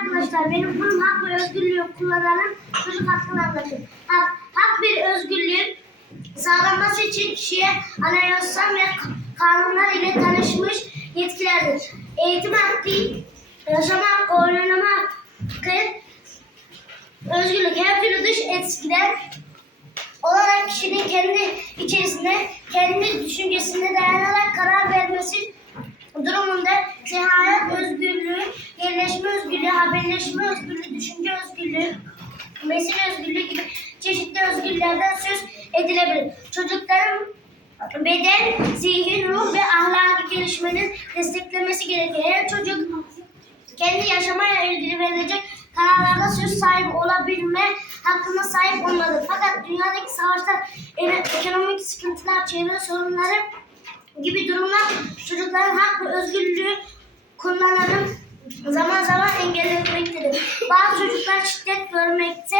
Arkadaşlar benim bunun hak ve özgürlüğü kullananın çocuk hakkını anlatayım. Hak, hak bir özgürlüğün sağlanması için kişiye anayasal ve kanunlar ile tanışmış yetkilerdir. Eğitim hakkı, yaşama hakkı, oynama hakkı, özgürlük her türlü dış etkiler olarak kişinin kendi içerisinde kendi düşüncesine dayanarak karar vermesi durumunda seyahat özgürlüğü, haberleşme özgürlüğü, düşünce özgürlüğü, mesin özgürlüğü gibi çeşitli özgürlüklerden söz edilebilir. Çocukların beden, zihin, ruh ve ahlaki gelişmenin desteklemesi gerekir. Eğer çocuk kendi yaşamaya ilgili verilecek kararlarda söz sahibi olabilme hakkına sahip olmalıdır. Fakat dünyadaki savaşlar, ekonomik sıkıntılar, çevre sorunları gibi durumlar çocukların hak ve özgürlüğü kullananın zaman zaman engellenmektedir. Bazı çocuklar şiddet görmekte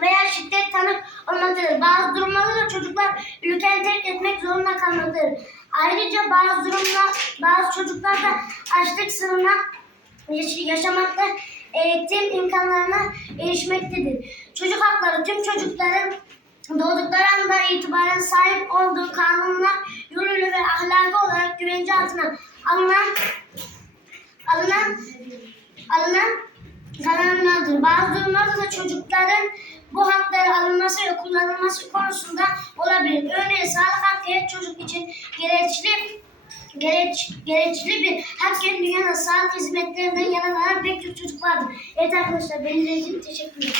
veya şiddet tanık olmaktadır. Bazı durumlarda da çocuklar ülkeni terk etmek zorunda kalmaktadır. Ayrıca bazı durumlar, bazı çocuklar da açlık sınırına yaş- yaşamakta eğitim imkanlarına erişmektedir. Çocuk hakları tüm çocukların doğdukları anda itibaren sahip olduğu kanunla yoluyla ve ahlaki olarak güvence altına alınan alınan alınan kararlardır. Bazı durumlarda da çocukların bu hakları alınması ve kullanılması konusunda olabilir. Örneğin sağlık hakkı çocuk için gerekli gereç, gerekli bir hakken dünyanın sağlık hizmetlerinden yararlanan pek çok çocuk vardır. Evet arkadaşlar benim için teşekkür ederim.